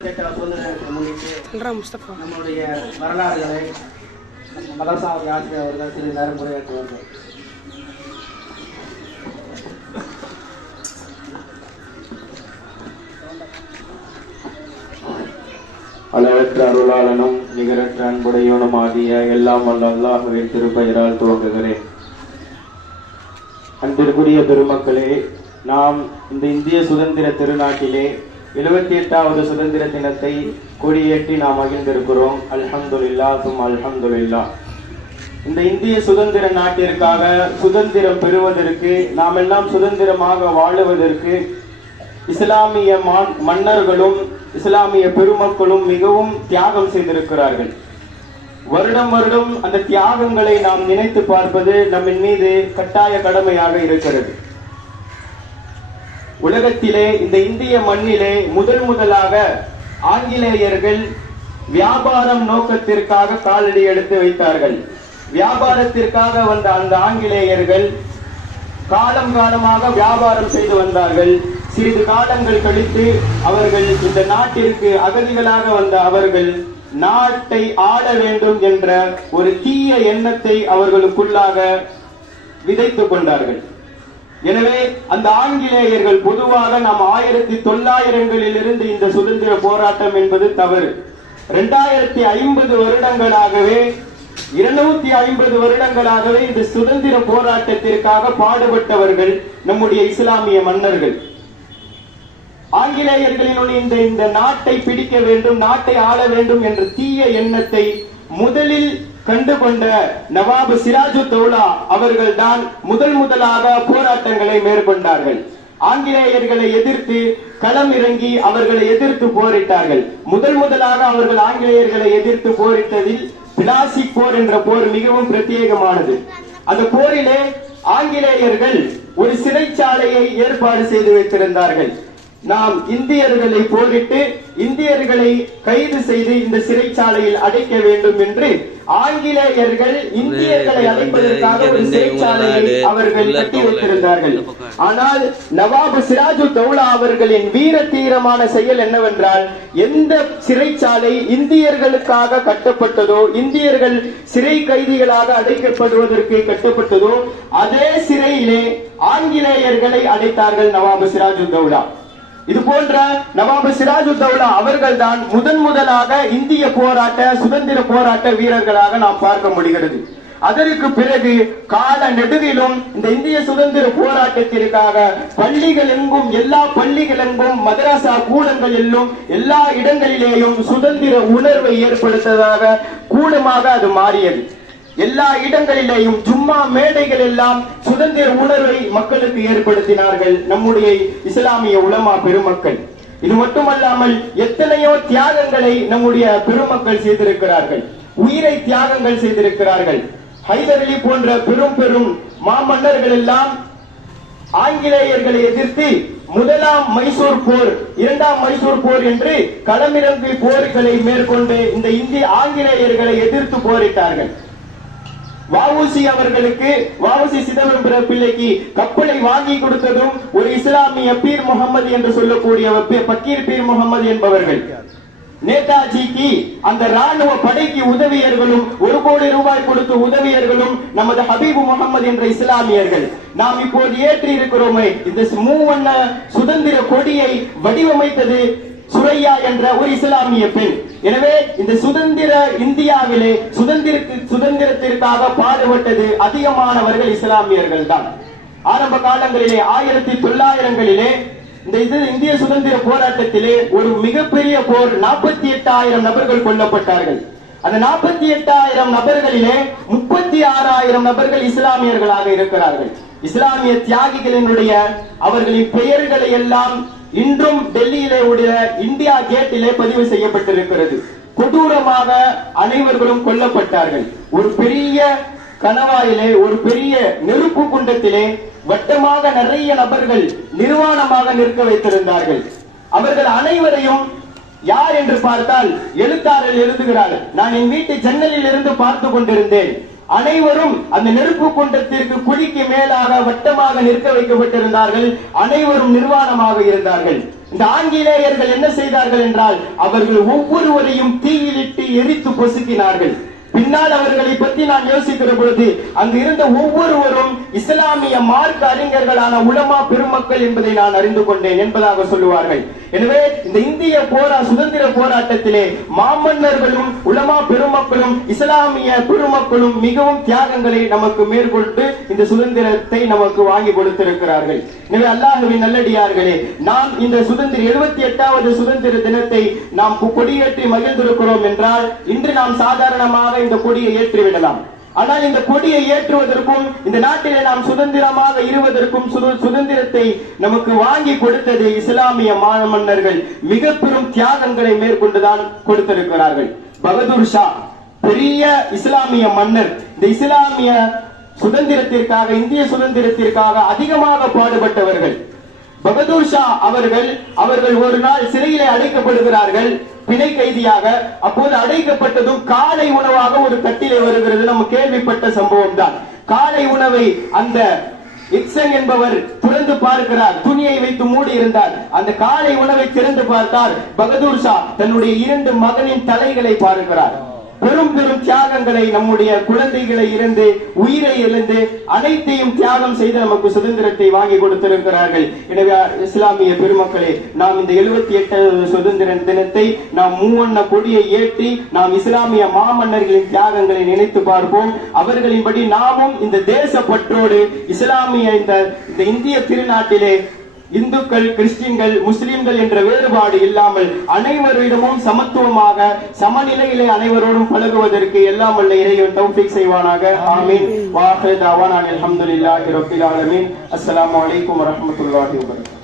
சுதந்திரத்தை முன்னிட்டு நம்முடைய வரலாறுகளை மதரசாவுடைய ஆசிரியர் அவர்கள் சிறிது நேரம் உரையாற்றுவார்கள். அளவற்ற அருளாளனும் நிகரற்ற அன்புடையவனுமாகிய எல்லாம் வல்ல அல்லாஹ்வின் திருப்பெயரால் துவங்குகிறேன். அன்பிற்குரிய பெருமக்களே, நாம் இந்த இந்திய சுதந்திர திருநாட்டிலே 78வது சுதந்திர தினத்தை கொடியேற்றி நாம் மகிழ்ந்திருக்கிறோம். அல்ஹம்துலில்லாஹ் தும் அல்ஹம்துலில்லாஹ். இந்த இந்திய சுதந்திர நாட்டிற்காக சுதந்திரம் பெறுவதற்கு, நாம் எல்லாம் சுதந்திரமாக வாழுவதற்கு இஸ்லாமிய மன்னர்களும் இஸ்லாமிய பெருமக்களும் மிகவும் தியாகம் செய்திருக்கிறார்கள். வருடம் வருடம் அந்த தியாகங்களை நாம் நினைத்து பார்ப்பது நம்மின் மீது கட்டாய கடமையாக இருக்கிறது. உலகத்திலே இந்த இந்திய மண்ணிலே முதலாக ஆங்கிலேயர்கள் வியாபாரம் நோக்கத்திற்காக காலடி எடுத்து வைத்தார்கள். வியாபாரத்திற்காக வந்த அந்த ஆங்கிலேயர்கள் காலம் காலமாக வியாபாரம் செய்து வந்தார்கள். சிறிது காலங்கள் கழித்து அவர்கள் இந்த நாட்டிற்கு அகதிகளாக வந்த அவர்கள் நாட்டை ஆள வேண்டும் என்ற ஒரு தீய எண்ணத்தை அவர்களுக்குள்ளாக விதைத்துக் கொண்டார்கள். எனவே அந்த ஆங்கிலேயர்கள் பொதுவாக நாம் 1900களிலிருந்து இந்த சுதந்திர போராட்டம் என்பது தவறு. 2050 வருடங்களாகவே 250 வருடங்களாகவே இந்த சுதந்திர போராட்டத்திற்காக பாடுபட்டவர்கள் நம்முடைய இஸ்லாமிய மன்னர்கள். ஆங்கிலேயர்களினுடைய இந்த நாட்டை பிடிக்க வேண்டும், நாட்டை ஆள வேண்டும் என்ற தீய எண்ணத்தை முதலில் கண்டுகொண்ட நவாப் சிராஜுத்தௌலா அவர்கள் தான் முதலாக போராட்டங்களை மேற்கொண்டார்கள். ஆங்கிலேயர்களை எதிர்த்து களம் இறங்கி அவர்களை எதிர்த்து போரிட்டார்கள். முதலாக அவர்கள் ஆங்கிலேயர்களை எதிர்த்து போரிட்டதில் பிளாஸ்டிக் போர் என்ற போர் மிகவும் பிரத்யேகமானது. அந்த போரிலே ஆங்கிலேயர்கள் ஒரு சிறைச்சாலையை ஏற்பாடு செய்து வைத்திருந்தார்கள். நாம் இந்தியர்களை போரிட்டு இந்தியர்களை கைது செய்து இந்த சிறைச்சாலையில் அடைக்க வேண்டும் என்று ஆங்கிலேயர்கள் இந்தியர்களை அடைப்பதற்காக ஒரு சிறைச்சாலையை அவர்கள் கட்டி வைத்திருந்தார்கள். ஆனால் நவாப் சிராஜுத்தௌலா அவர்களின் வீர தீரமான செயல் என்னவென்றால், எந்த சிறைச்சாலை இந்தியர்களுக்காக கட்டப்பட்டதோ, இந்தியர்கள் சிறை கைதிகளாக அடைக்கப்படுவதற்கு கட்டப்பட்டதோ அதே சிறையிலே ஆங்கிலேயர்களை அடைத்தார்கள் நவாப் சிராஜுத்தௌலா. இது போன்ற நவாப் சிராஜுத்தௌலா அவர்கள் தான் முதலாக இந்திய போராட்ட சுதந்திர போராட்ட வீரர்களாக நாம் பார்க்க முடிகிறது. அதற்கு பிறகு கால நெடுகிலும் இந்த இந்திய சுதந்திர போராட்டத்திற்காக பள்ளிகள் எங்கும், எல்லா பள்ளிகள் எங்கும், மதரசா கூடங்கள் எல்லாம், எல்லா இடங்களிலேயும் சுதந்திர உணர்வை ஏற்படுத்ததாக கூடமாக அது மாறியது. எல்லா இடங்களிலேயும் ஜும்மா மேடைகள் எல்லாம் சுதந்திர உணர்வை மக்களுக்கு ஏற்படுத்தினார்கள் நம்முடைய இஸ்லாமிய உலமா பெருமக்கள். இது மட்டுமல்லாமல் எத்தனையோ தியாகங்களை நம்முடைய பெருமக்கள் செய்திருக்கிறார்கள், உயிரை தியாகங்கள் செய்திருக்கிறார்கள். ஹைதர் அலி போன்ற பெரும் மாமன்னர்கள் எல்லாம் ஆங்கிலேயர்களை எதிர்த்து முதலாம் மைசூர் போர், இரண்டாம் மைசூர் போர் என்று களமிறங்கு போர்களை மேற்கொண்டு இந்த இந்திய ஆங்கிலேயர்களை எதிர்த்து போரிட்டார்கள். வஉசி அவர்களுக்கு, வஉசி சிதம்பரம் பிள்ளைக்கு கப்பலை வாங்கி கொடுத்ததும் ஒரு இஸ்லாமிய பீர் முகமது என்று சொல்லக்கூடிய பக்கீர் பீர் முகமது என்பவர்கள். நேதாஜிக்கு அந்த ராணுவ படைக்கு உதவியர்களும், 1 கோடி ரூபாய் கொடுத்த உதவியர்களும் நமது ஹபீபு முகமது என்ற இஸ்லாமியர்கள். நாம் இப்போது ஏற்றி இருக்கிறோமே இந்த மூவண்ண சுதந்திர கொடியை வடிவமைத்தது சுரையா என்ற ஒரு இஸ்லாமிய பெண். எனவே இந்த சுதந்திர இந்தியாவிலே சுதந்திரத்திற்காக பாடுபட்டது அதிகமானவர்கள் இஸ்லாமியர்கள் தான். ஆரம்ப காலங்களிலே 1900களிலே இந்த இந்திய சுதந்திர போராட்டத்திலே ஒரு மிகப்பெரிய போர், 48,000 நபர்கள் கொல்லப்பட்டார்கள். அந்த 48,000 நபர்களிலே 36,000 நபர்கள் இஸ்லாமியர்களாக இருக்கிறார்கள். இஸ்லாமிய தியாகிகளினுடைய அவர்களின் பெயர்களை எல்லாம் இன்றும் டெல்லியிலே உள்ள இந்தியா கேட்டிலே பதிவு செய்யப்பட்டிருக்கிறது. கொடூரமாக அனைவர்களும் கொல்லப்பட்டார்கள். ஒரு பெரிய கணவாயிலே, ஒரு பெரிய நெருப்பு குண்டத்திலே வட்டமாக நிறைய நபர்கள் நிர்வாணமாக நிற்க வைத்திருந்தார்கள். அவர்கள் அனைவரையும் யார் என்று பார்த்தால் எழுத்தாளர் எழுதுகிறார்கள், நான் என் வீட்டு ஜன்னலில் இருந்து பார்த்து கொண்டிருந்தேன். அனைவரும் அந்த நெருப்பு குண்டத்திற்கு குழிக்கு மேலாக வட்டமாக நிற்க வைக்கப்பட்டிருந்தார்கள். அனைவரும் நிர்வாணமாக இருந்தார்கள். இந்த ஆங்கிலேயர்கள் என்ன செய்தார்கள் என்றால் அவர்கள் ஒவ்வொருவரையும் தீயிலிட்டு எரித்து பொசுக்கினார்கள். பின்னால் அவர்களை பற்றி நான் யோசிக்கிற பொழுது அங்கு இருந்த ஒவ்வொருவரும் இஸ்லாமிய மார்க்க அறிஞர்களான உலமா பெருமக்கள் என்பதை நான் அறிந்து கொண்டேன் என்பதாக சொல்லுவார்கள். எனவே இந்த இந்திய சுதந்திர போராட்டத்திலே மாமன்னர்களும் உலமா பெருமக்களும் இஸ்லாமிய பெருமக்களும் மிகவும் தியாகங்களை நமக்கு மேற்கொண்டு இந்த சுதந்திரத்தை நமக்கு வாங்கி கொடுத்திருக்கிறார்கள். எனவே அல்லாஹ்வின் நல்லடியார்களே, நாம் இந்த 78வது சுதந்திர தினத்தை நாம் கொடியேற்றி மகிழ்ந்திருக்கிறோம் என்றால் இன்று நாம் சாதாரணமாக இந்த கொடியை ஏற்றிவிடலாம். ஆனால் இந்த கொடியை ஏற்றுவதற்கும் இந்த நாட்டிலே நாம் சுதந்திரமாக இருவதற்கும் சுதந்திரத்தை நமக்கு வாங்கி கொடுத்தது இஸ்லாமிய மாமன்னர்கள் மிக பெரும் தியாகங்களை மேற்கொண்டுதான் கொடுத்திருக்கிறார்கள். பகதூர் ஷா பெரிய இஸ்லாமிய மன்னர். இந்த இஸ்லாமிய சுதந்திரத்திற்காக, இந்திய சுதந்திரத்திற்காக அதிகமாக பாடுபட்டவர்கள். பகதூர் ஷா அவர்கள் ஒரு நாள் சிறையிலே அடைக்கப்படுகிறார்கள், பிணை கைதியாக. அப்போது அடைக்கப்பட்டதும் காலை உணவாக ஒரு தட்டிலே வருகிறது. நம்ம கேள்விப்பட்ட சம்பவம் தான். காலை உணவை அந்த இக்சன் என்பவர் திறந்து பார்க்கிறார். துணியை வைத்து மூடி இருந்தார். அந்த காலை உணவை திறந்து பார்த்தார். பகதூர் ஷா தன்னுடைய 2 மகனின் தலைகளை பார்க்கிறார். பெரும் பெரும் தியாகங்களை, நம்முடைய குழந்தைகளை இருந்து, உயிரை இழந்து அனைத்தையும் தியாகம் செய்து நமக்கு சுதந்திரத்தை வாங்கி கொடுத்திருக்கிறார்கள். எனவே இஸ்லாமிய பெருமக்களே, நாம் இந்த 78வது சுதந்திர தினத்தை நாம் மூவண்ண கொடியை ஏற்றி நாம் இஸ்லாமிய மாமன்னர்களின் தியாகங்களை நினைத்து பார்ப்போம். அவர்களின்படி நாமும் இந்த தேச பற்றோடு இஸ்லாமிய இந்த இந்திய திருநாட்டிலே இந்துக்கள், கிறிஸ்டின்கள், முஸ்லிம்கள் என்ற வேறுபாடு இல்லாமல் அனைவரிடமும் சமத்துவமாக சமநிலையிலே அனைவரோடும் பழகுவதற்கு எல்லாம் வல்ல இறைவன் தௌஃபீக் செய்வானாக. ஆமீன். வாஹிரு தஅவானா அல்ஹம்துலில்லாஹி ரப்பில் ஆலமீன். அஸ்ஸலாமு அலைக்கும் வரஹ்மத்துல்லாஹி வபரகாத்துஹு.